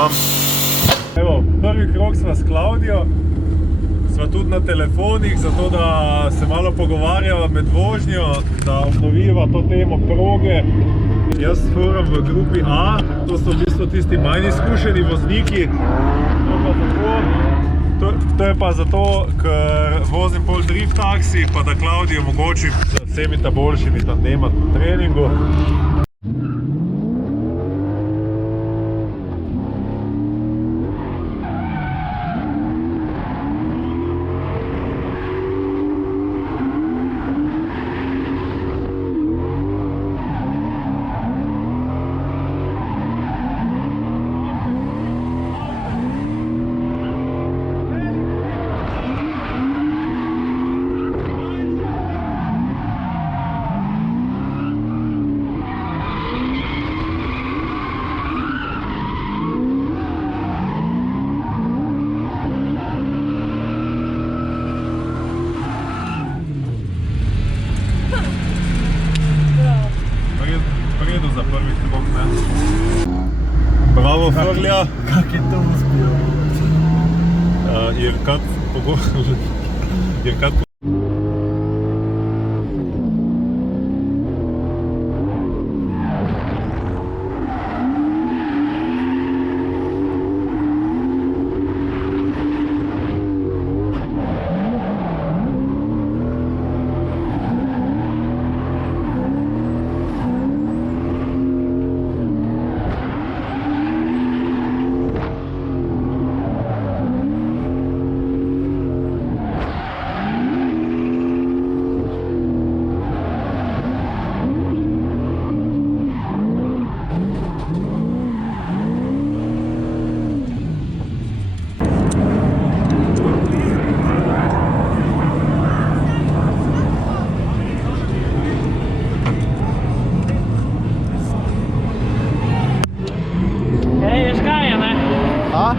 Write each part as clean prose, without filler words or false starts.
imam. Evo, prvi krog sva s Klaudijo. Sva tudi na telefonih, zato da se malo pogovarjava med vožnjo, da obnoviva to temo proge. Jaz furam v grupi A, to so v bistvu tisti manj izkušeni vozniki. To je pa zato, ker vozim pol drift taksi, pa da Klaudiji omogočim z vsemi ta boljšimi tandema v treningu. Za prvi krog, ne? Bravo, Frlja! Kak je to uspio? Jer kad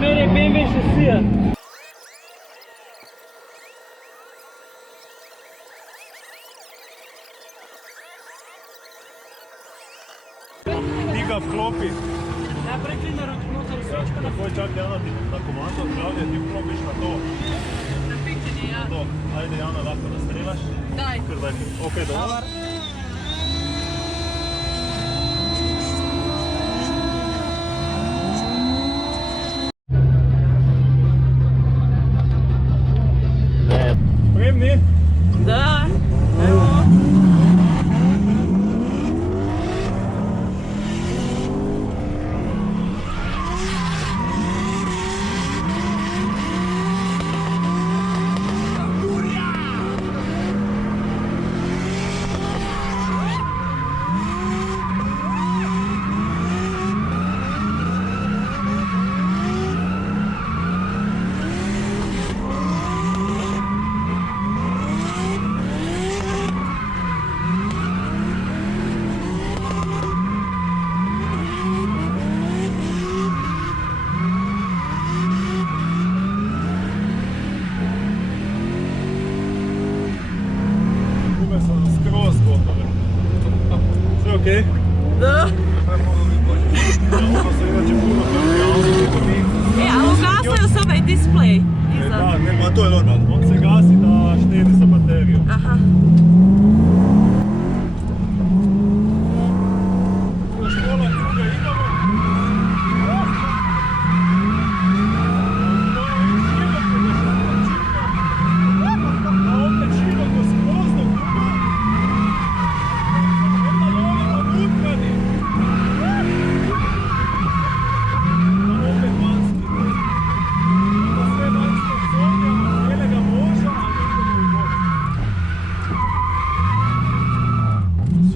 Mere BMW šasija. Ti ga vklopi. Najprej ti noter svečka na Takoj čak Jana ti na komando, Klaudija, ti vklopiš na to. Na pičenje, ja. To. Ajde Jana, lahko nastrelaš. Daj. Kar daj. Ok, dobro. Spremni? Da. Evo. Okej? Da. Ali ugasaju se ovaj display iza? Da, nema, to je normalno. On se gasi da štedi za bateriju. Aha.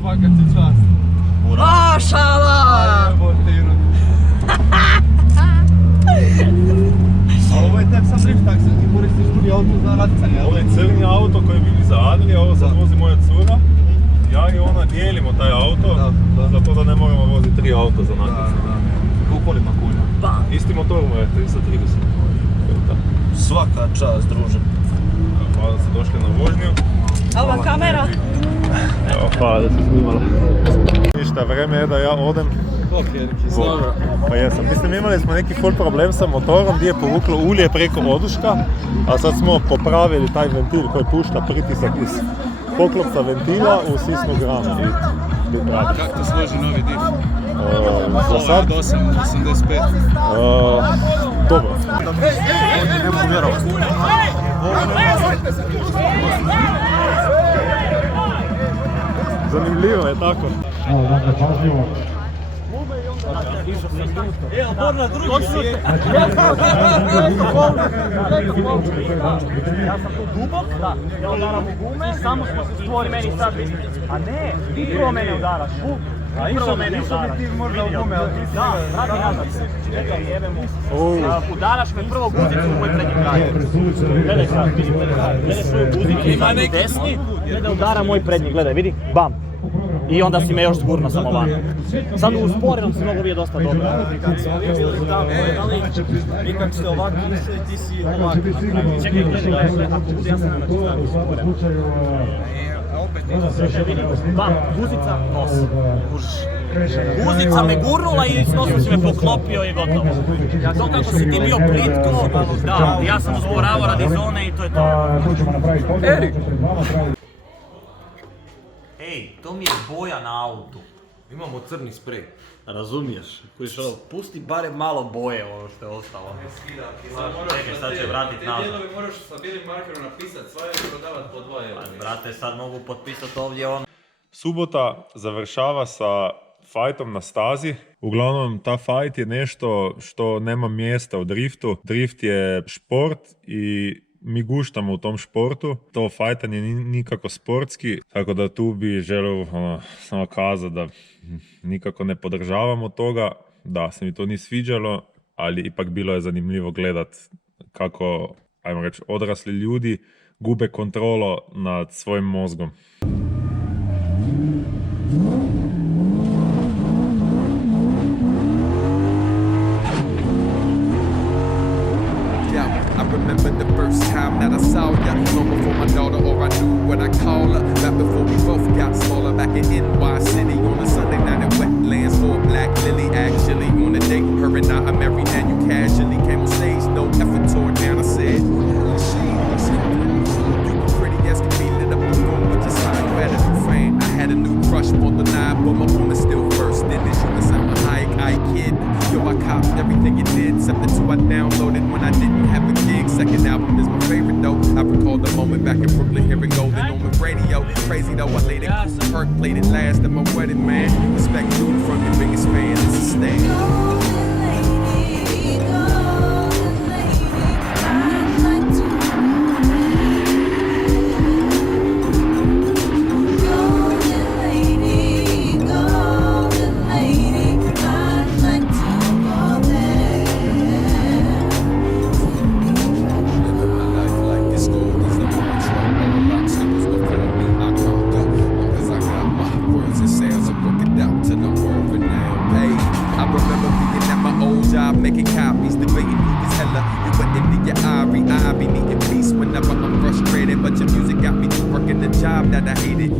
Svaka ti čast. Mašala! Evo te Irod. A ovo je tebi sam drift taksi, ti koristiš drugi auto za natjecanje. Ovo je crni auto koji bili za Adrija, ovo sad vozi moja cura. Ja i ona dijelimo taj auto, zato da ne moramo voziti 3 auta za natjecanje. Koliko li ima kulja? Isti motor mu je 330. Svaka čast, druže. Hvala da ste došli na vožnju. Ova kamera? Evo, hvala da ste snimala. Ništa, vreme je da ja odem Dobro. Pa jesam. Mislim, imali smo neki full problem sa motorom gdje je povuklo ulje preko oduška, a sad smo popravili taj ventil koji pušta pritisak iz poklopca ventila u sisnu gramu. Kako ti složi novi div? Za sad? 885. Dobro. Ne mogu vjerovati. Zanimljivo je tako. Ja sam tu dubok, ja udaram u gume, samo smo se stvori meni sad misliti. A ne, ti prvo mene udaraš, ti prvo mene udaraš. Da, vrati nazad. Čekaj, jebe mu. Udaraš me prvo guzicu u moj prednji kraj. Gledaj sad, vidi, gledaj svoju guzicu, ima neki desni, gledaj udara moj prednji, gledaj, vidi, bam. I onda si me još zgurno samo van. Sad u usporenom si mogu vidjeti dosta dobro. Vi kako ste ovako išli, ti si ovako. Čekaj, gledaj, ako bude ja sam na čuvaru usporeno. Bam, guzica, nos. Guzica me gurnula i s nosom si me poklopio i gotovo. To kako si ti bio plitko, da, ja sam usporavao radi zone i to je to. Erik! Ej, to mi je boja na autu. Imamo crni sprej. Razumiješ? Kojiš ono, pusti barem malo boje ovo što je ostalo. Čekaj, sad će vratit nazad. Dijelovi moraš sa bijelim markerom napisat, sva je prodavat po 2 eura. Brate, sad mogu potpisat ovdje ono. Subota završava sa fajtom na stazi. Uglavnom, ta fajt je nešto što nema mjesta u driftu. Drift je šport i mi guštamo u tom športu. To fajtanje nije nikako sportski, tako da tu bi želio samo kazati da nikako ne podržavamo toga. Da, se mi to nije sviđalo, ali ipak bilo je zanimljivo gledat kako, ajmo reći, odrasli ljudi gube kontrolo nad svojim mozgom. I remember the first time that I saw ya, long before my daughter or I knew what I call her. Back before we both got smaller, back in NY City on a Sunday night at Wetlands for Black Lily. Actually, on a date, her and I are married and you casually came on stage, no effort toward down. I said, who the hell is she? He said, you were pretty as can be lit up the room with your sign. You had a new fan. I had a new crush on the line, but my woman still first in it. She was I'm a high kid. Yo, I copped everything you did, except the 2 I downloaded when I didn't have a gig. Second album is my favorite though. I recall the moment back in Brooklyn hearing Golden on the radio. Crazy though, I laid it cool. Perk played it last at my wedding, man. Respect you from your biggest fan. It's a stand. Making copies, debating who is hella. You went into your I be needing peace whenever I'm frustrated. But your music got me working the job that I hated.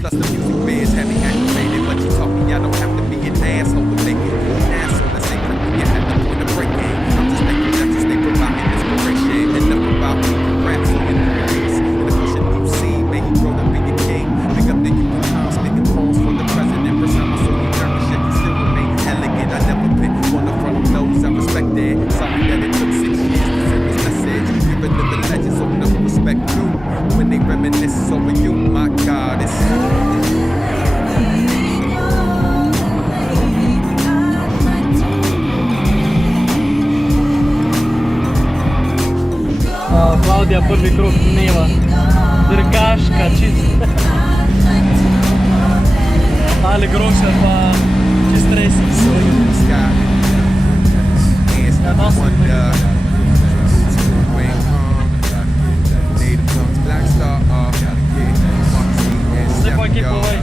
Plus the music biz had me activated. But you taught me I don't have to be an asshole to make it. An asshole, that's ain't for me. You had the point of breaking. I'm just making lectures, they providing inspiration. Enough about me, rap so in the release. And the question you see, may he grow to be a king. Pick up the youth time, spitting poems for the president. First time I saw you nervous, yet you still remain elegant. I never been on the front of those I respect that. Sorry that it took 6 years to send this message. Giving to the legends, so no respect due. When they reminisce over you, my God, it's Klaudija, prvi krug Niva. Drgaška, čist. Ali groša pa čist racing. Ja, wonder who's going home. Native tongues, Black Star off. Sve po ekipu ovaj.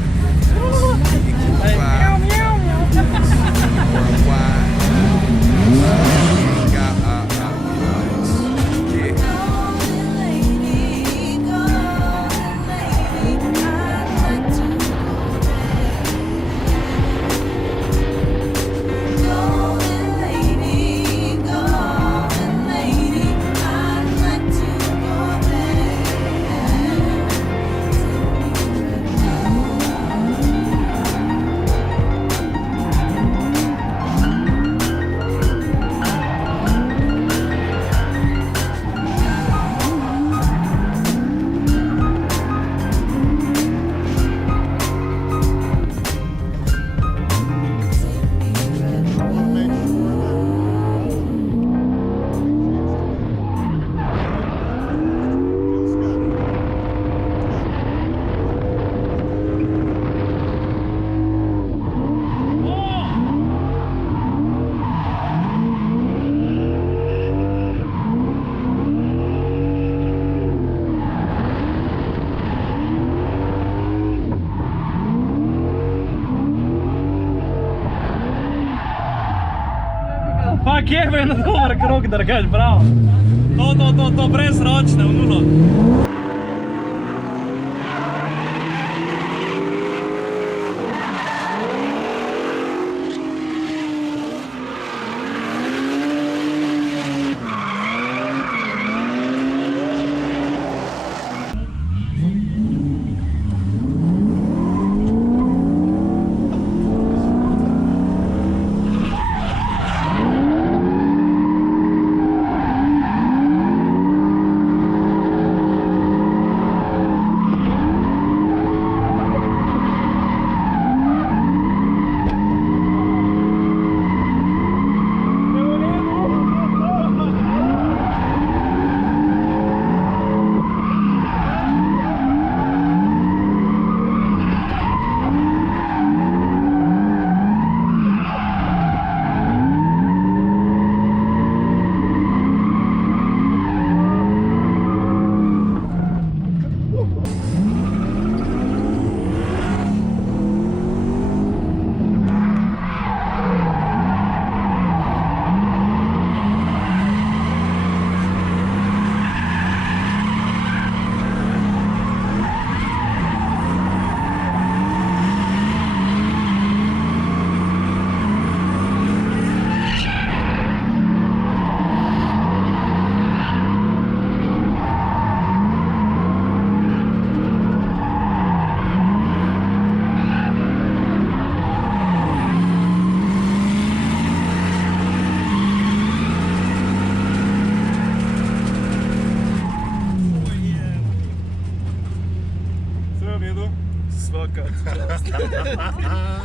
Fuck je, je na dober krog, drgaš, bravo. To, brez ročne, v nulo.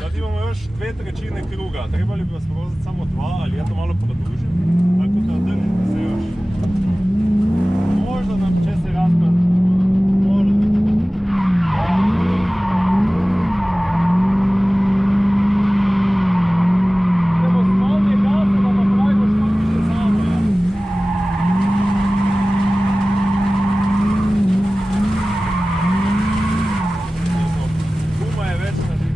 Sad imamo još 2/3 kruga, trebali bi vas prozati samo 2, ali ja to malo produžim, tako da držite se još. Možda nam će se raspad. Možda. Idemo s malije gaze da napravimo što više zavoja. Guma je već na živu.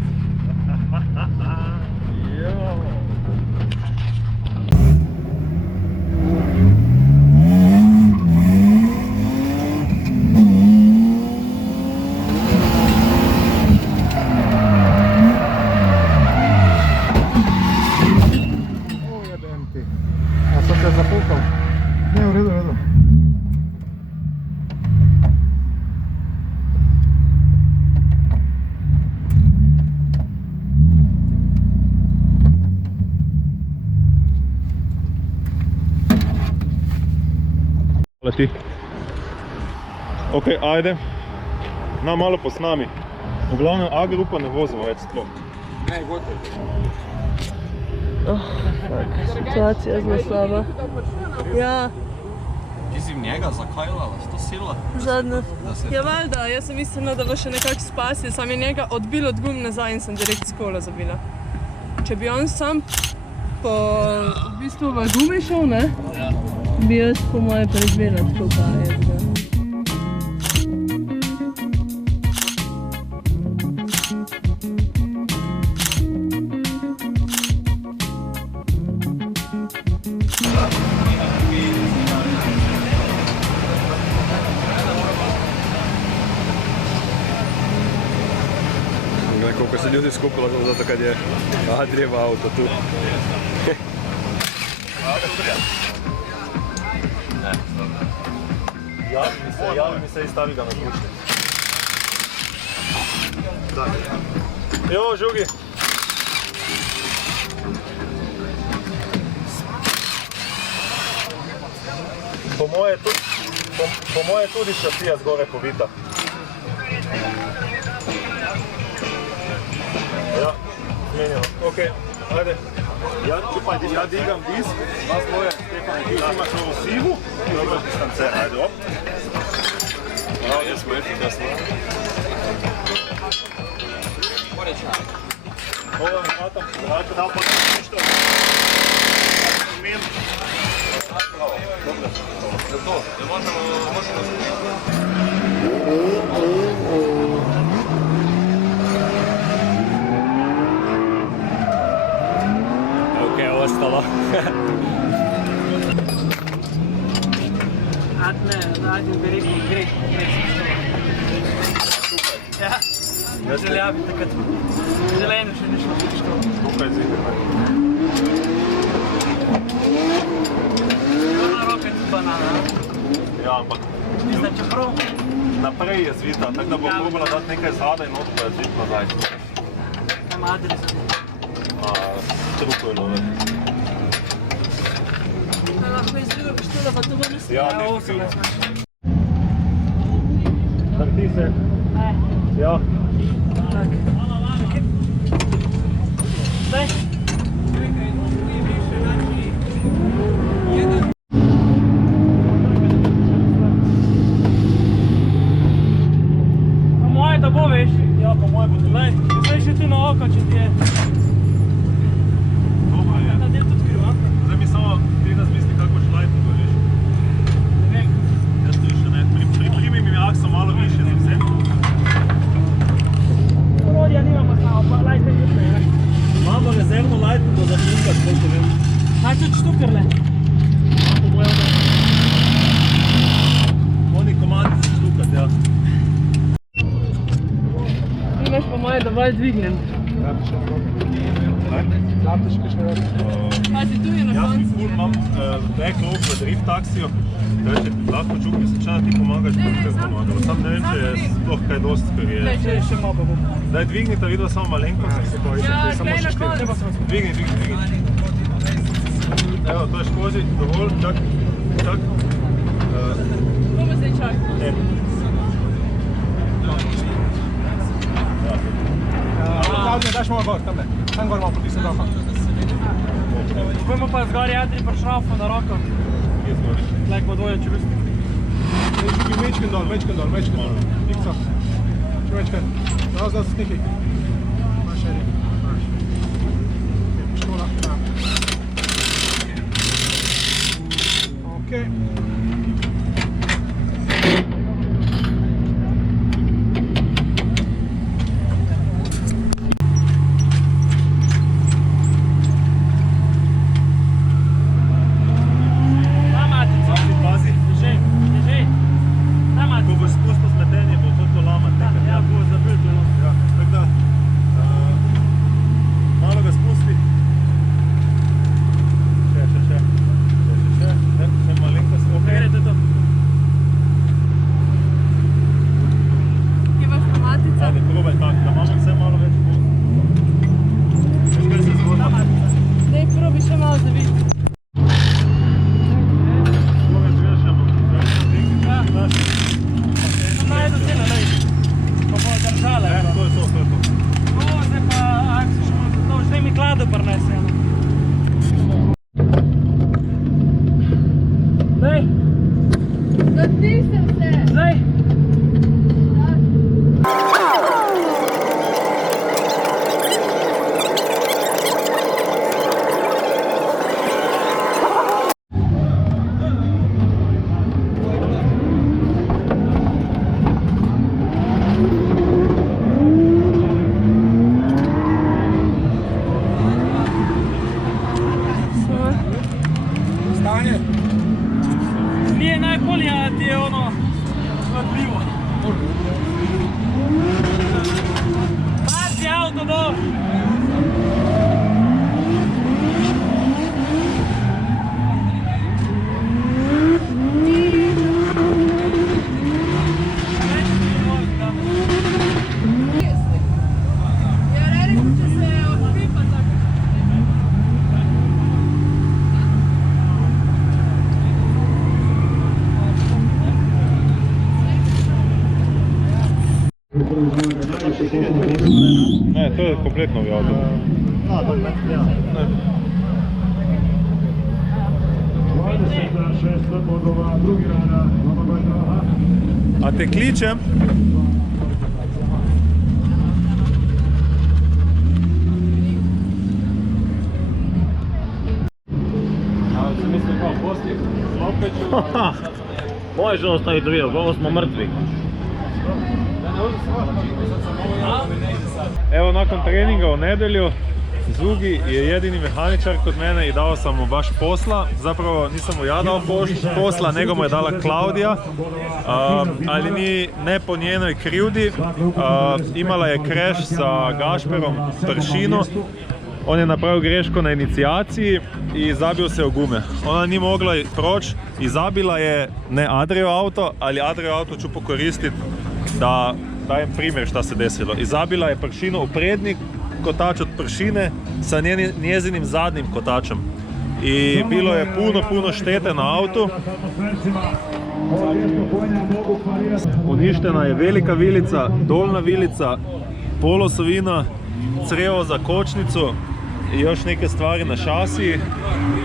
A sad se zapukao. Ne, u redu, u redu. Leti. Ok, ajde. Na malo po s nami. Uglavnom A grupa ne vozimo već sploh. Situacija je zelo slaba. Ja, Ti si v njega zakajljala, što sila? zadnje. Ja, valjda, jaz sem mislila, da bo še nekako spasil, sam je njega odbil od gum nazaj in sem direkt s kola zabila. Če bi on sam po v bistvu v gume šel, ne? Bi jaz po moje preživela tako kaj je. Koliko se ljudi skupilo zato kad je Adrijev auto tu. Javi mi se i stavi ga na kućni. Jo, Žugi! Po moje tudi šasija zgore povita. Ja, zmenjeno. Ok, ajde. Ja digam disk, vas dvoje, Stefan, ti imaš ovu sivu i imaš distancer, ajde, op. Ovdje smo efikasni. Ovo vam hvatam, vrata, da li potem ništa? Mir. Dobro. Je to? Je možemo Ok, ostalo. Ne, radim bi rekel, greh. Ja, željavi takrat. Zeleno še ni šlo. Tukaj zidi. Vrna roka je tudi banana. Ja, ampak Mislim, čeprav naprej je zvita, tako da bo probala dati nekaj zadaj in odpre zvit nazaj. ima adres. Truko je nove. Lahko izgledaš to, da pa to bo mislim. Ja, definitivno. Vrti se. Ja. Zdaj? Po moje da bo, veš? Ja, po moje bo tudi. Zdaj še tu na oko, če ti je. Dobro je. Ta del tudi kriva. Zdaj mi samo ti razmisli, kako šlajto to veš. Ne vem. Jaz tu še ne. Priprimi mi akso malo više za vse. Orodja nimamo samo, pa lajte jutne. Imamo rezervno lajto do zakljukat, koliko vem. Kaj tudi štukrle? Po moje da. Oni komadi se štukat, ja. Imaš po moje dovolj dvignen. Zaptiške še več. Pazi, tu je na Jaz mi koncu. ful imam backlog v drift taksiju. Reče, lahko čuki se čana ti pomagaš, da ti pomagalo. Sam ne vem, če je sploh kaj dosti, ker je. Še malo pa bo. Zdaj dvignite, videla samo malenkost. Ja, glej na koncu. Dvigni. Evo, to je skozi, dovolj, čak. Bomo zdaj čakali. Klavdija, daš malo gor, tamle. Tam gor malo potisne roka. Pojmo pa zgori Adri pa šrafo na roko. Tlek bo dvoje čusti. Mečken dol. Nikso. Še večkrat. Zdaj snihaj. Maš še nek. Škola. Okej. Nije najbolje, a ti je ono svatljivo. Pazi auto dol! Ja, rekao će se odpipa tako. Ne, to je kompletno novi auto. A te kličem? Možeš ostaviti video, ovo smo mrtvi. Evo nakon treninga u nedelju Zugi je jedini mehaničar kod mene i dao sam mu baš posla. Zapravo nisam mu ja dao posla, nego mu je dala Klaudija, ali ne po njenoj krivdi. Imala je crash sa Gašperom Pršino. On je napravio grešku na inicijaciji i zabio se u gume. Ona nije mogla proći i zabila je, ne Adrio auto, ali Adrio auto ću pokoristiti da dajem primjer šta se desilo. I zabila je Pršino u prednji kotač od Pršine sa njezinim zadnjim kotačem. I bilo je puno štete na autu. Uništena je velika vilica, dolna vilica, polosovina, crevo za kočnicu i još neke stvari na šasiji.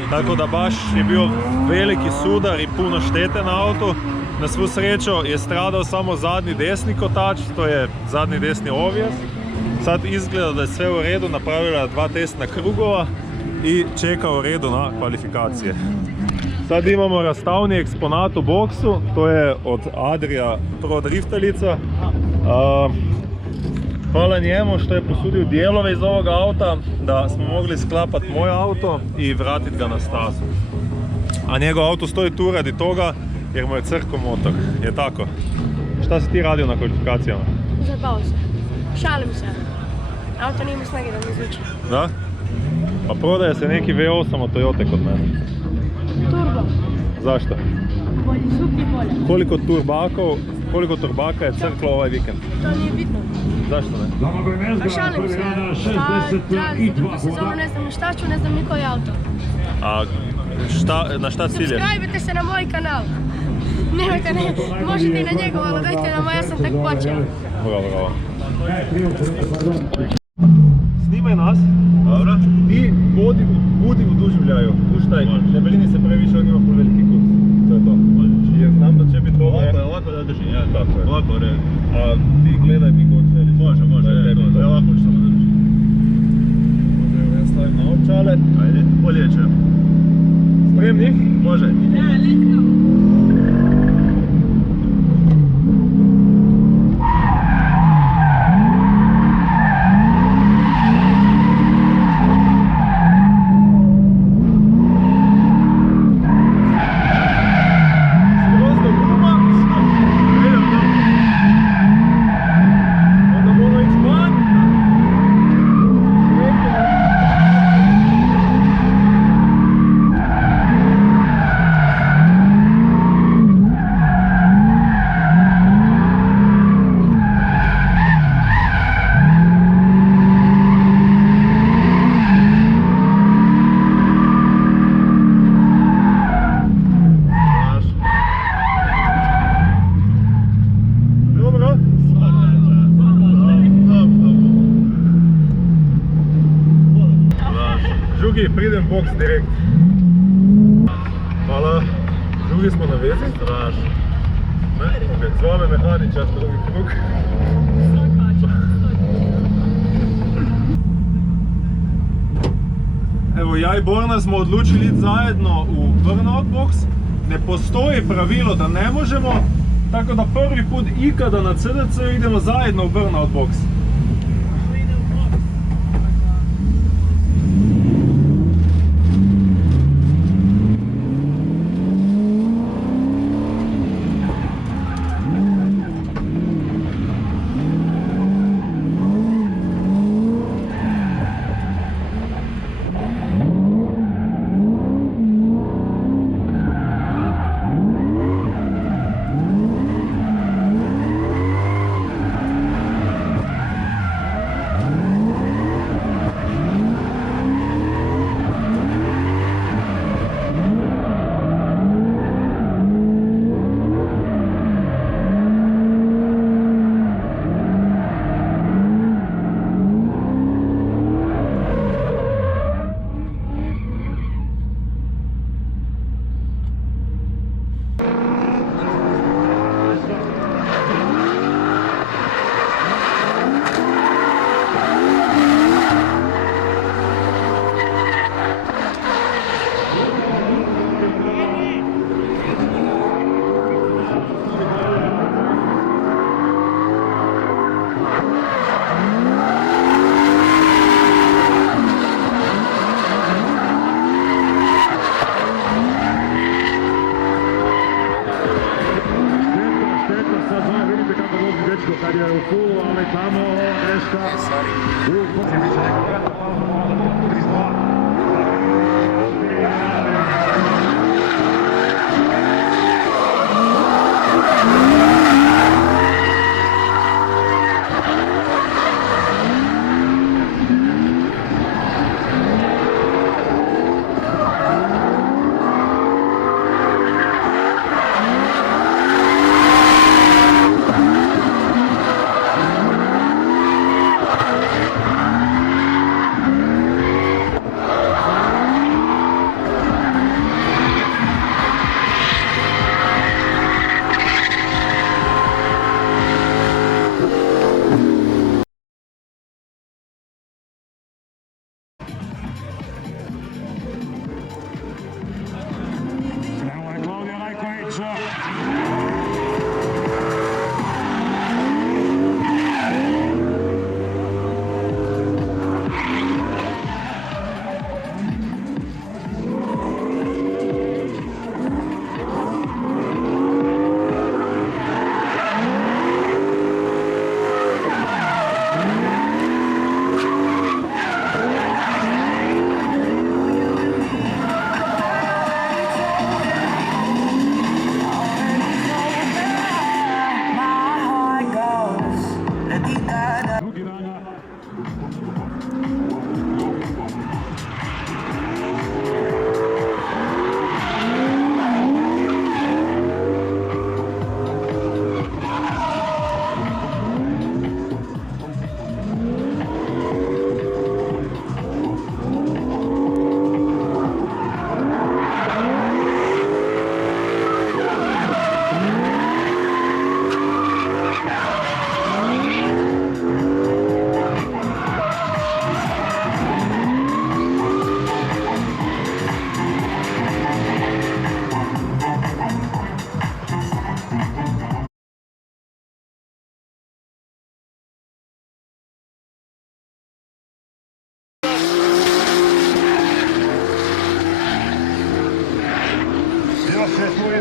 Tako da baš je bio veliki sudar i puno štete na autu. Na svu sreću je stradao samo zadnji desni kotač, to je zadnji desni ovjes. Sad izgleda da je sve u redu, napravila 2 testna krugova i čeka u redu na kvalifikacije. Sad imamo rastavni eksponat u boksu, to je od Adria Pro driftalica. Hvala njemu što je posudio dijelove iz ovoga auta, da smo mogli sklapati moj auto i vratiti ga na stazu. A njegov auto stoji tu radi toga jer mu je crko motor, je tako? Šta si ti radio na kvalifikacijama? Zabao se. Šalim se. Auto nije imao snage da mi izvuče. Da? Pa prodaje se neki V8 od Toyota kod mene. Turbo. Zašto? Bolji zvuk i bolje. Koliko turbaka je crklo ovaj vikend? To nije bitno. Zašto ne? Pa šalim se. Šta traži za drugu sezonu, ne znam šta ću, ne znam ni koji auto. A na šta cilje? Subscribe-te se na moj kanal. Nemojte, možete i na njegov, ali dajte na moj, ja sam tak počeo. Bravo. Snimaj nas. Dobro. Ti budi u doživljaju. Puštaj, ne brini se previše, on ima veliki kut. To je to. Jer znam da će biti dobro. Ovako da drži, ja. Tako je. Ovako red. A ti gledaj mi god želiš. Može, ja ovako ću samo da drži. Može, ja stavim na očale. Ajde, polječe. Spremni? Može. Pridem box direkt. Hvala. Drugi smo na vezi. Strašno. Okay. Zva me mehaničar, drugi krug. Evo, ja i Borna smo odlučili ići zajedno u burnout box. Ne postoji pravilo da ne možemo, tako da prvi put ikada na CDC idemo zajedno u burnout box. tamo greška.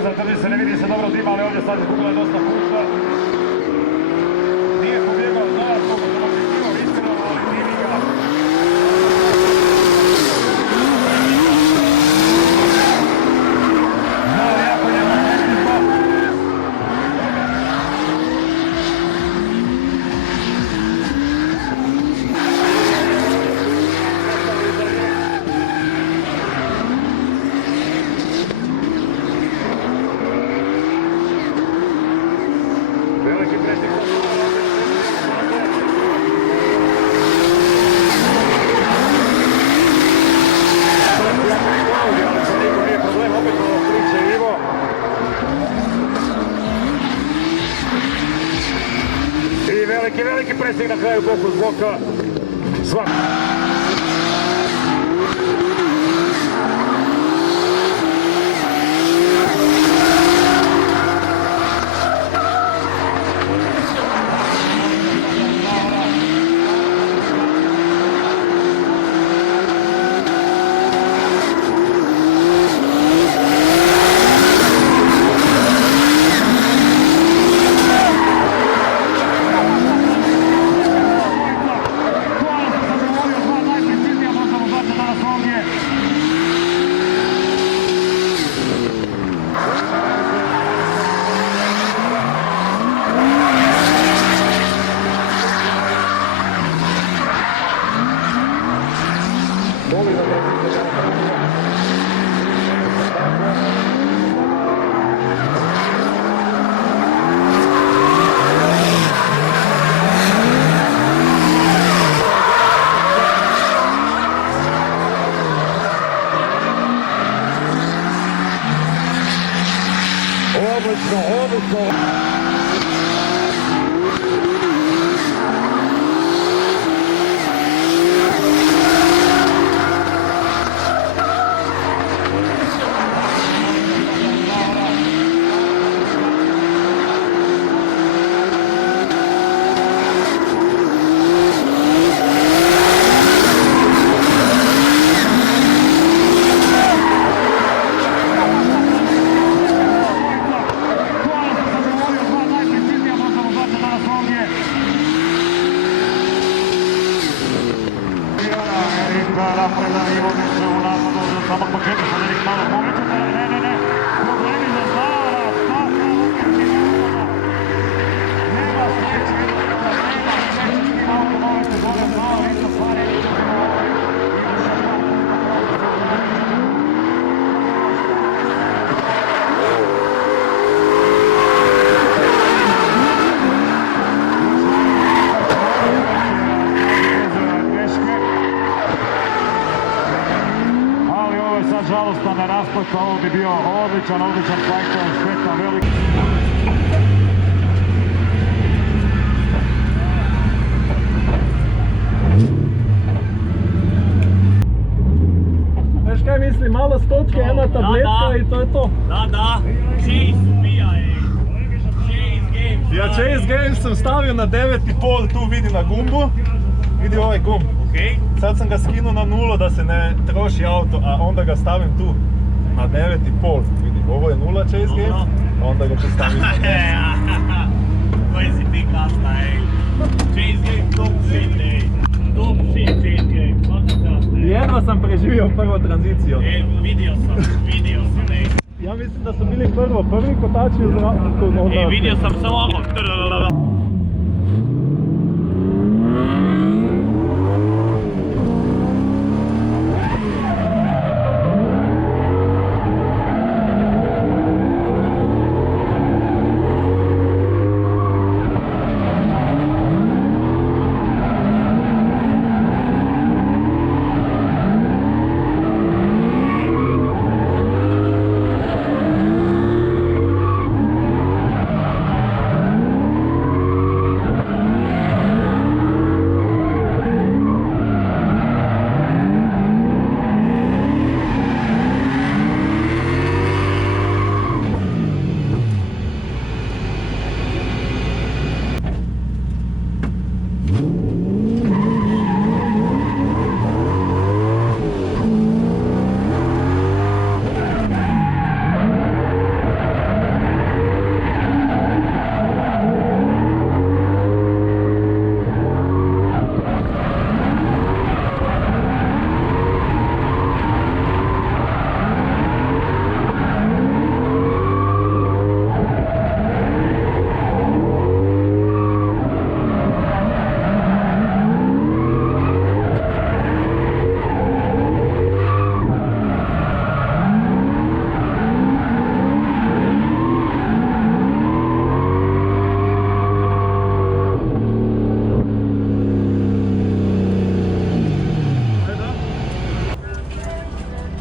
Zadrži se, ne vidi se dobro dima, ali ovdje sad izgubila dosta puta. Nije pobjegao novac, koliko sam očekivao, iskreno, ali dimi ga. No, jako njema tehnika. Veliki presjek na kraju boku s boka. Svak. Drugara preda Ivonića u napadu od samog početka, sad je malo povećati, ne, problemi za Zdara, nema sreće, malo ponovite gore Zdara, isto stvari, žalostan raspad, ovo bi bio odličan fajter, šteta veliki. Znaš kaj mislim, malo stočke, jedna tabletka i to je to. Da, Chase ubija je. Chase Games. Ja Chase Games sam stavio na 9,5, tu vidi na gumbu. Vidi ovaj gumb. Sad sam ga skinuo na 0 da se ne troši auto, a onda ga stavim tu na 9,5. Vidi, ovo je 0 Chase Games, a onda ga tu stavim na 10. Koji si ti kasna, ej. Chase Games top shit, ej. Top shit Chase Games, svaka čast, ej. Jedva sam preživio prvo tranziciju. Vidio sam, ej. Ja mislim da su bili prvi kotači u zraku. Ej, vidio sam samo ovo.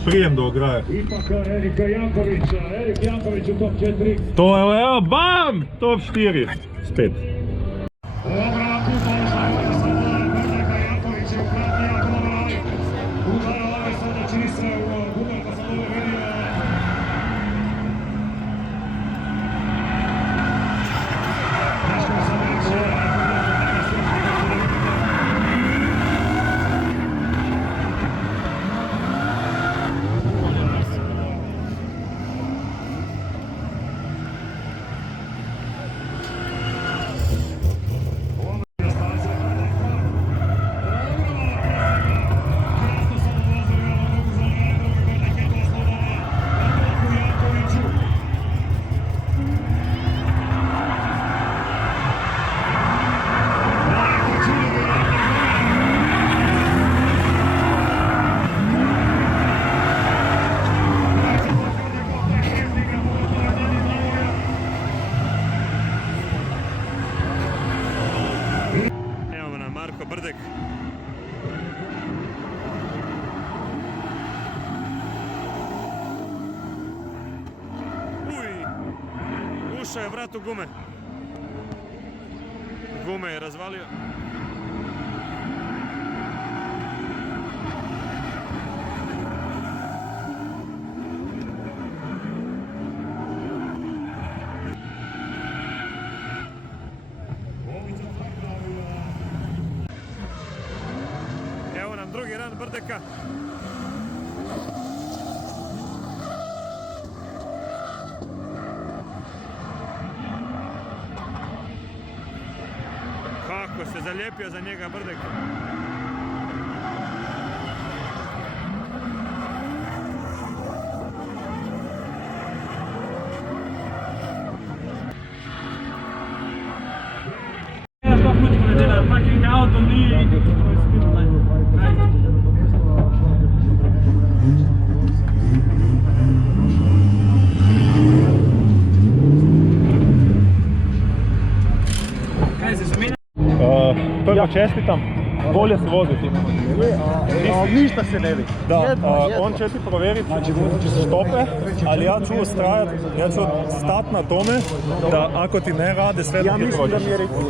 Prijem do ograje. Ipak Erika Jankovića, Erik Janković u top 4. To je, evo, bam! Top 4. Spet. Dobra puta je sada Erika Janković je ukratni jako dobro. Udara ove sada čini se u gumer, pa sam ovo vidio. Teško sam reći, Brdek. Ušao je vrat u gume. Gume je razvalio. Evo nam drugi run Brdeka. Kako se zalijepio za njega Brdek. vama čestitam, bolje se voziti. Ništa se ne vidi. Da, on će ti provjeriti stope, ali ja ću ustrajati, ja ću stati na tome da ako ti ne rade sve dok ti prođeš. da mi je rekao.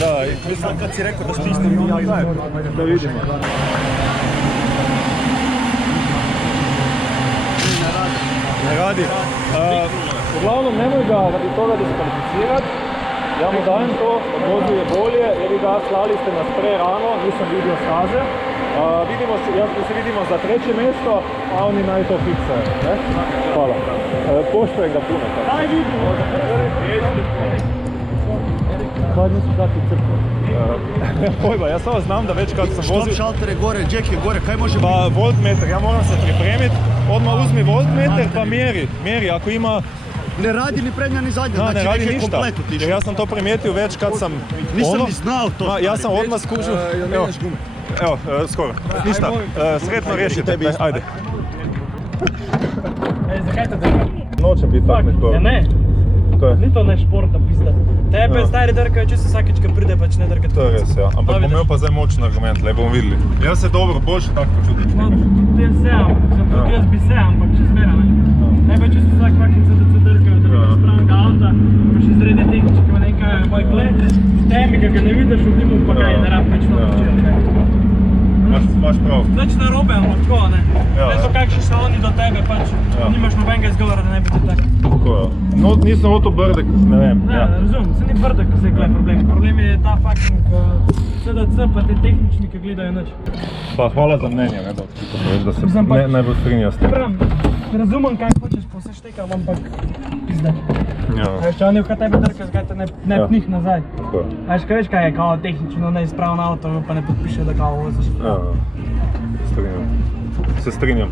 Da, mislim Kad si rekao da stisnem, ja idem. da vidimo. Ne radi. Uglavnom nemoj ga radi toga diskvalificirati. Ja mu dajem to, vozio je bolje, jer ga slali ste nas pre rano, nisam vidio staze. Ja se vidimo za 3. mjesto, a oni naj to fiksaju. Hvala. Poštujem ga puno. Daj vidimo! Kad nisu dati crkvu? Pojba, ja samo znam da već kad sam vozio... Stop šaltere gore, jack je gore, kaj može biti? Pa voltmeter, ja moram se pripremiti, odmah uzmi voltmeter pa mjeri, ako ima... Ne radi ni prednja ni zadnja, Da, znači ne radi neki ništa, komplet otišao. jer ja sam to primijetio već kad sam... Nisam ni znao to. Ja sam odmah skužio... Evo, skoro. Ništa, sretno riješite, ajde. Zakaj te drka? Noće biti tak nekako. Ja ne, Kaj? ni to ne športa pizda. Tebe Ja. stari drkajo, če se vsakeč kad pride pač ne drkati. To je res, ja. Ampak bom imel pa zdaj močen argument, le bomo videli. Jaz se dobro, boljše tako počutim. No, ti se, zato jaz bi se, ampak še zmeraj ne. Ne pa če se vsak fucking CDC drkajo, da bi spravnega avta, pa še zredne tehničke, pa nekaj moj kle, temi, ki ga ne vidiš v dimu, pa kaj, ne rab več to početi. Imaš prav. Nič narobe, ampak tako, ne. Ja. Ne to kakšni so oni do tebe, pač nimaš nobenega izgovora, da ne bi to tako. Tako je. No, nisem Oto Brdek, ne vem. Ne, Ja. razumem, se ni brdek, ko se je problem. Problem je ta fucking CDC pa te tehnični, ki gledajo nič. Pa hvala za mnenje, ne, da se Mislim, pa- najbolj strinjal s tem. Pravim, razumem kaj hočeš, pa vse štekam, ampak pizda. Ja, Veš, če oni v tebe drkajo, zakaj te ne Ja. pnih nazaj. tako je. Veš, kaj veš kaj je kao tehnično neizpravno avto, pa ne podpiše, da kao voziš. Ja, strinjam. Se strinjam.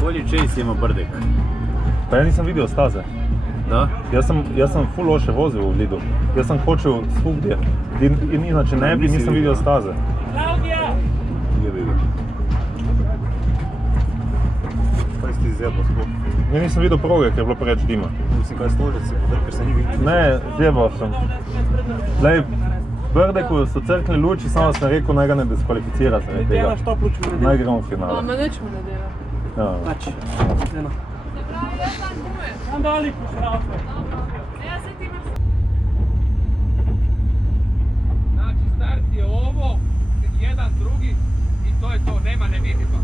Kolji Chase ima Brdek. Pa ja nisem videl staze. Da? Jaz sem ful loše vozil v Lidu. Jaz sem hočel svugdje. In inače ne bi, Nisi nisem videl. videl staze. Klaudija! Je videl. Kaj si ti zjebal skop? Ja nisem videl proge, ker je bilo preveč dima. Mislim, kaj složiti se, ker se ni videl. Ne, zjebal sem. Lej, Brdeku so crkli luči, samo sem rekel, naj ga ne diskvalificira zaradi tega. Delaš to pluč v Naj gremo v finale. Ma nič mu ne dela. Ja. Pač, eno. Sam dali pošrafe. Znači start je ovo, jedan, drugi i to je to, nema nevidiva.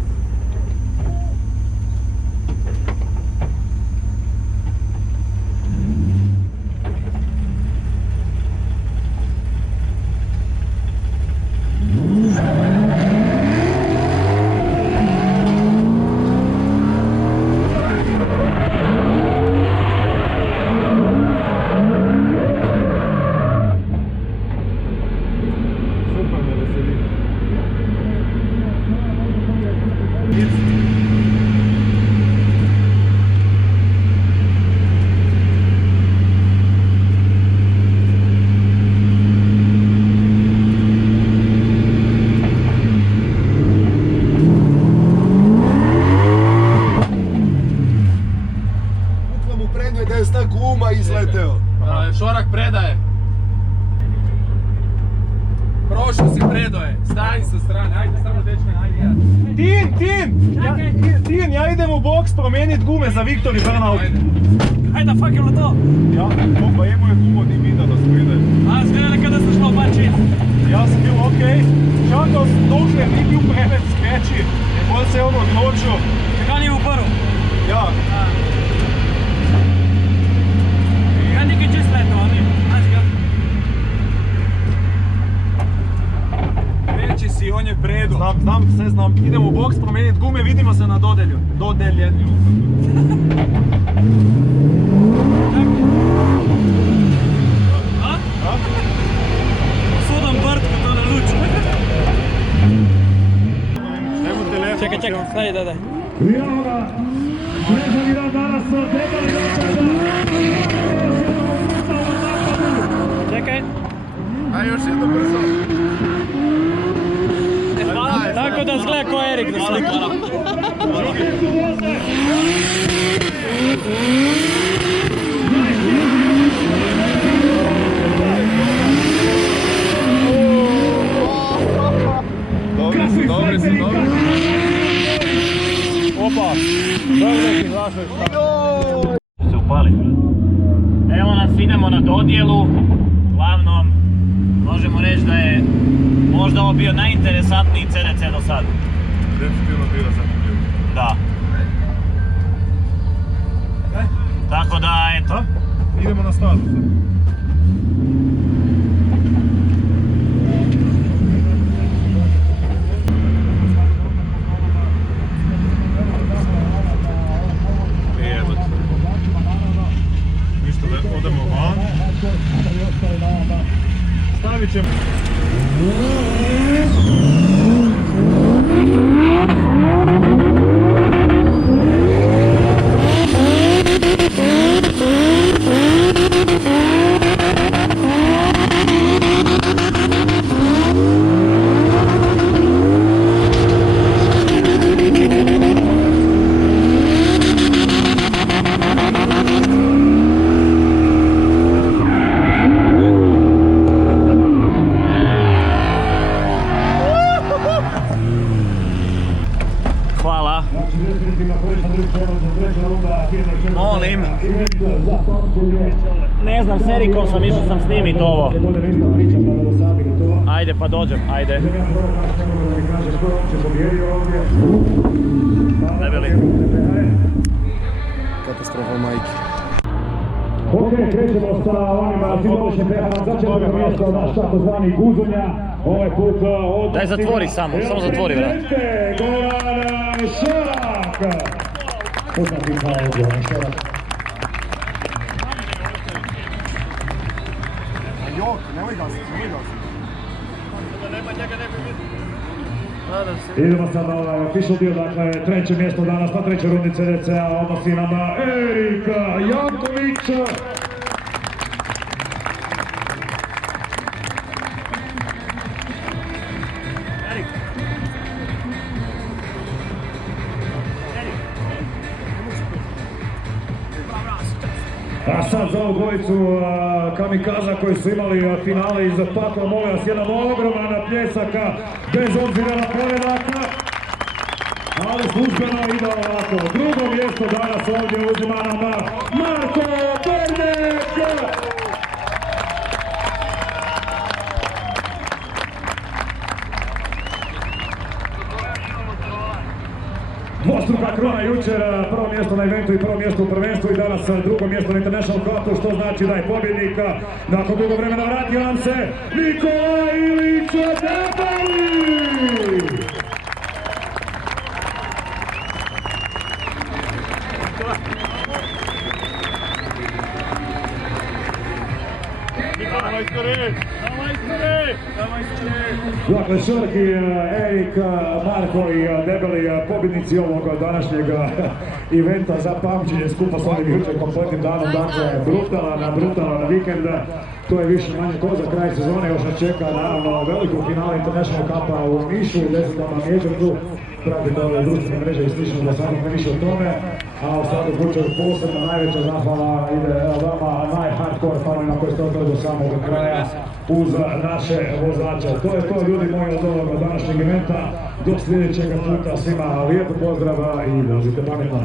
Super me veseli. Bukva mu prednjoj da je sta guma izleteo. Šorak predaje. Prošao si predoje, stani sa strane, ajde samo dečke, ajde ja. Tin, ja idem v boks promeniti gume za Viktor i Burnout. Ajde, fuck je to? Ja, to pa je moje gumo ni vida da spredaj. A, zgledali kada ste šlo bač in. Ja sam bil okej, čakal sem dokler ni bil preveč skreči. Bolj se je on odločil. Kaj ni v prvu? Ja, Kaj nekaj čist leto, a ni? Znaš ga? Veći si, on je predo. znam, sve znam. Idem u boks promeniti gume, vidimo se na dodeljenju. Sodam brd, ko to ne luči. Evo telefon. Čekaj, daj. I evo ga, Brežani dan danas su odredali Čekaj. Aj još jedno brzo. Tako da zgleda ko Erik da slika. Opa, veliki glašaj šta. Se upali. Evo nas, idemo na dodjelu. Uglavnom, možemo reći da je možda ovo bio najinteresantniji CDC do sad. Definitivno bilo zanimljivo. Da. Tako da, eto. Idemo na stazu sad. Ništa, odemo van. Stavit ćemo. Hvala. Molim. Ne znam, s Erikom sam išao sam snimit ovo. Ajde pa dođem, ajde. Debeli. Katastrofa majke. Ok, krećemo sa onima simboličnim prehranom za 4. mjesto naš takozvani Guzunja. Ovaj put od... Daj zatvori samo zatvori vrat. Goran Šorak! Poznati kao Goran Šorak. Jok, nemoj gasiti. Idemo sad na ovaj official dio, dakle treće mjesto danas na trećoj rundi CDC-a odnosi nam na Erika Jankovića. A sad za ovu dvojicu kamikaza koji su imali finale iza pakla, molim vas, jedan ogroman pljesak bez obzira na poredaka, ali službeno ide ovako. Drugo mjesto danas ovdje uzima nam Marko Bernek! Dvostruka krona jučer, prvo mjesto na eventu i prvo mjesto u prvenstvu i danas drugo mjesto na International Cupu, što znači da je pobjednik nakon dugo vremena vratio nam se Nikola Ilić Debeli! Dakle, Šorki, Erik, Marko i Debeli, pobjednici ovog današnjeg eventa za pamćenje skupa s ovim jučer kompletnim danom. Dakle, brutalan vikend. To je više manje ko za kraj sezone. Još nas čeka naravno veliko finale International Cupa u Nišu, 10. mjesecu. Pratite ove društvene mreže i slično da samo ne više o tome. A u svakom slučaju posebno najveća zahvala ide vama najhardcore fanima koji ste ostali do samog kraja uz naše vozače. To je to, ljudi moji, od ovog današnjeg eventa. Do sljedećeg puta svima lijepo pozdrava i vozite pametno.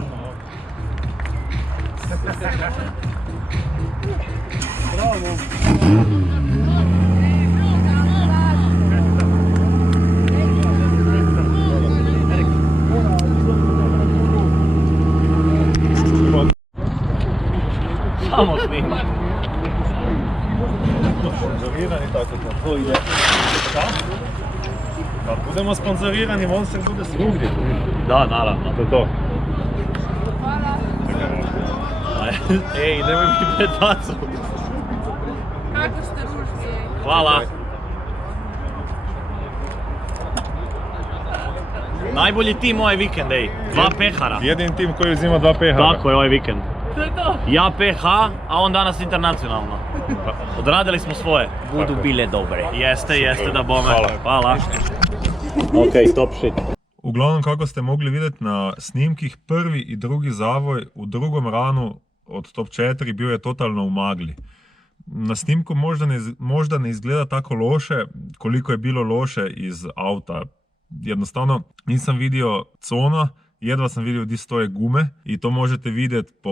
Bravo! Samo snima. Sponzorirani tako to ide. Šta? Kad budemo sponzorirani, Monster bude svugdje. Da, naravno. To je to. Ej, nemoj mi pred facu. Kako ste ružni? Hvala. Najbolji tim ovaj vikend, ej. 2 pehara. Jedini tim koji uzima 2 pehara. Tako je ovaj vikend. To je to? Ja PH, a on danas internacionalno. Odradili smo svoje. Budu bile dobre. Jeste da bome. Hvala. Ok, top shit. Uglavnom, kako ste mogli vidjeti na snimkih, prvi i drugi zavoj u drugom ranu od top 4 bio je totalno u magli. Na snimku možda ne izgleda tako loše koliko je bilo loše iz auta. jednostavno nisam vidio cona, jedva sam vidio di stoje gume i to možete vidjeti po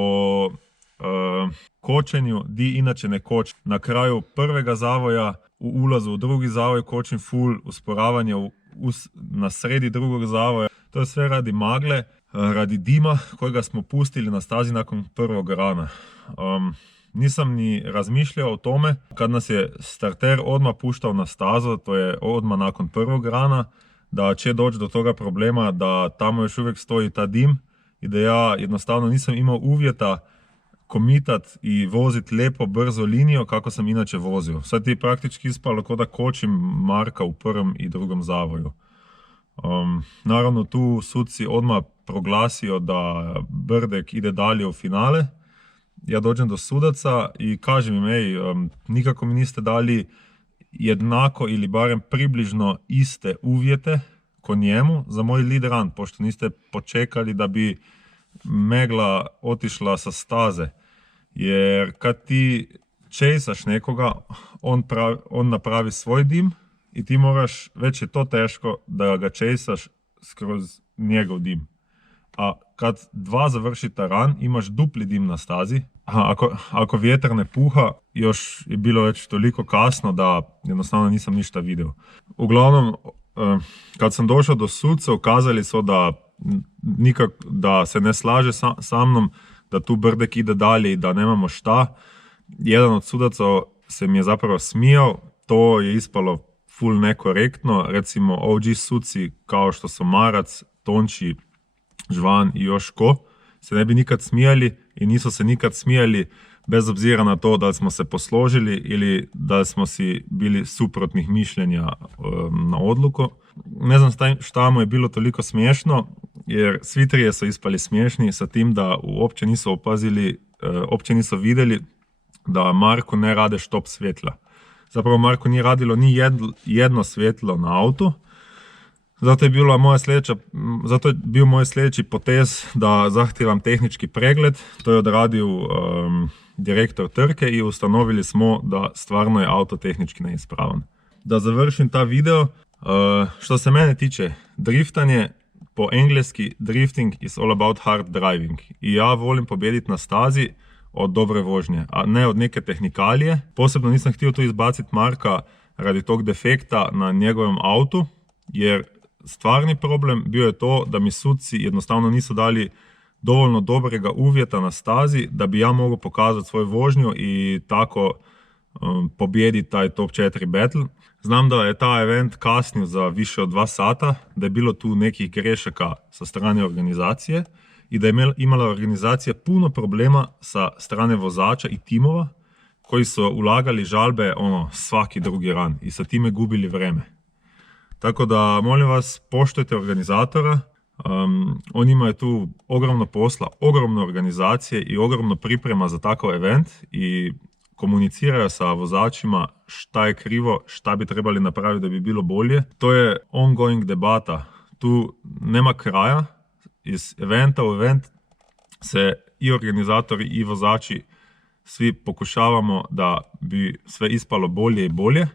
kočenju, di inače ne koči. Na kraju prvega zavoja, u ulazu u drugi zavoj kočim full, usporavanje na sredi drugog zavoja. To je sve radi magle, radi dima kojega smo pustili na stazi nakon prvog rana. Nisam ni razmišljao o tome kad nas je starter odmah puštao na stazu, to je odmah nakon prvog rana, da će doći do toga problema da tamo još uvijek stoji ta dim i da ja jednostavno nisam imao uvjeta komitat i vozit lijepo brzo liniju kako sam inače vozio. Sad je praktički ispalo kao da kočim Marka u prvom i drugom zavoju. Naravno tu suci odmah proglasio da Brdek ide dalje u finale. Ja dođem do sudaca i kažem im, nikako mi niste dali jednako ili barem približno iste uvjete ko njemu za moj lead run, pošto niste počekali da bi megla otišla sa staze. Jer kad ti chaseaš nekoga, on napravi svoj dim i ti moraš, već je to teško da ga chaseaš skroz njegov dim. A kad dva završita run, imaš dupli dim na stazi. Ako vjetar ne puha, još je bilo već toliko kasno da jednostavno nisam ništa vidio. Uglavnom, kad sam došao do sudca, ukazali su da se ne slaže sa mnom, da tu Brdek ide dalje i da nemamo šta. Jedan od sudaca se mi je zapravo smijao, to je ispalo full nekorektno. Recimo OG suci kao što su Marac, Tonči, Žvan i još ko se ne bi nikad smijali i nisu se nikad smijali bez obzira na to da smo se posložili ili da smo si bili suprotnih mišljenja na odluku. Ne znam šta mu je bilo toliko smiješno, jer svi trije su ispali smiješni sa tim da uopće nisu opazili, uopće nisu vidjeli da Marku ne rade štop svjetla. Zapravo Marku nije radilo ni jedno svjetlo na autu. Zato je bio moj sljedeći potez da zahtijevam tehnički pregled. To je odradio direktor trke i ustanovili smo da stvarno je auto tehnički neispravan. Da završim ta video, što se mene tiče, driftanje po engleski drifting is all about hard driving. I ja volim pobijediti na stazi od dobre vožnje, a ne od neke tehnikalije. Posebno nisam htio tu izbaciti Marka radi tog defekta na njegovom autu, jer stvarni problem bio je to da mi suci jednostavno nisu dali dovoljno dobrega uvjeta na stazi da bi ja mogao pokazati svoju vožnju i tako pobijediti taj top 4 battle. Znam da je taj event kasnio za više od 2 sata, da je bilo tu nekih grešaka sa strane organizacije i da je imala organizacija puno problema sa strane vozača i timova koji su ulagali žalbe svaki drugi run i sa time gubili vreme. Tako da, molim vas, poštujte organizatora. On ima tu ogromno posla, ogromno organizacije i ogromno priprema za takav event i komuniciraju sa vozačima šta je krivo, šta bi trebali napraviti da bi bilo bolje. To je ongoing debata. Tu nema kraja. Iz eventa u event se i organizatori i vozači svi pokušavamo da bi sve ispalo bolje i bolje.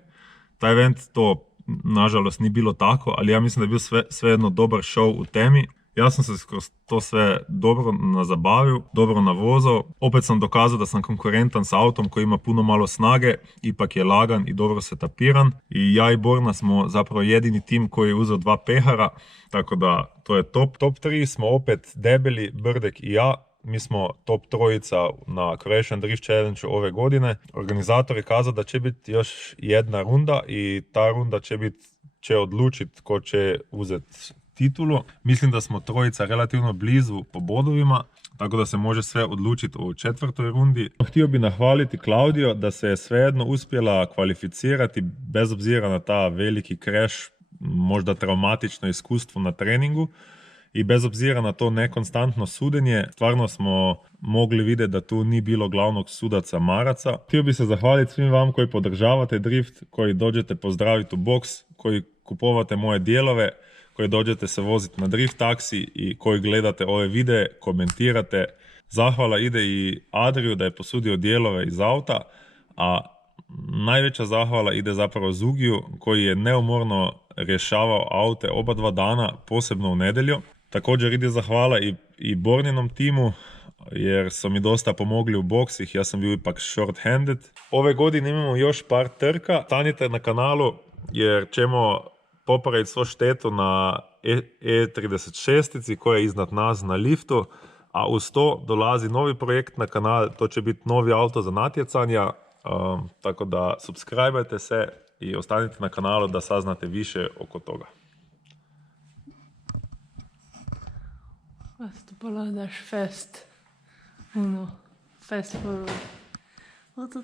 Taj event to nažalost nije bilo tako, ali ja mislim da je bio svejedno dobar show u temi. Ja sam se kroz to sve dobro nazabavio, dobro navozao. Opet sam dokazao da sam konkurentan s autom koji ima puno malo snage, ipak je lagan i dobro setapiran. I ja i Borna smo zapravo jedini tim koji je uzeo 2 pehara, tako da to je top. Top 3 smo opet Debeli, Brdek i ja. Mi smo top 3 na Croatian Drift Challenge ove godine. Organizator je kazao da će biti još jedna runda i ta runda će odlučiti ko će uzeti titulu. Mislim da smo 3 relativno blizu po bodovima, tako da se može sve odlučiti u 4. rundi. Htio bih nahvaliti Claudio da se je svejedno uspjela kvalificirati bez obzira na ta veliki crash, možda traumatično iskustvo na treningu. I bez obzira na to nekonstantno sudenje, stvarno smo mogli vidjeti da tu nije bilo glavnog sudaca Maraca. Htio bih se zahvaliti svim vam koji podržavate drift, koji dođete pozdraviti u box, koji kupovate moje dijelove, koji dođete se voziti na drift taksi i koji gledate ove videe, komentirate. Zahvala ide i Adriju da je posudio dijelove iz auta, a najveća zahvala ide zapravo Zugiju koji je neumorno rješavao aute oba dva dana, posebno u nedjelju. Također ide zahvala i Borninom timu, jer su mi dosta pomogli u boksih, ja sam bio ipak short-handed. Ove godine imamo još par trka, stanite na kanalu jer ćemo popraviti svu štetu na E36 koja je iznad nas na liftu, a uz to dolazi novi projekt na kanal, to će biti novi auto za natjecanja, tako da subscribe-ajte se i ostanite na kanalu da saznate više oko toga. Azt poladáš fest. Fest forward. Ott.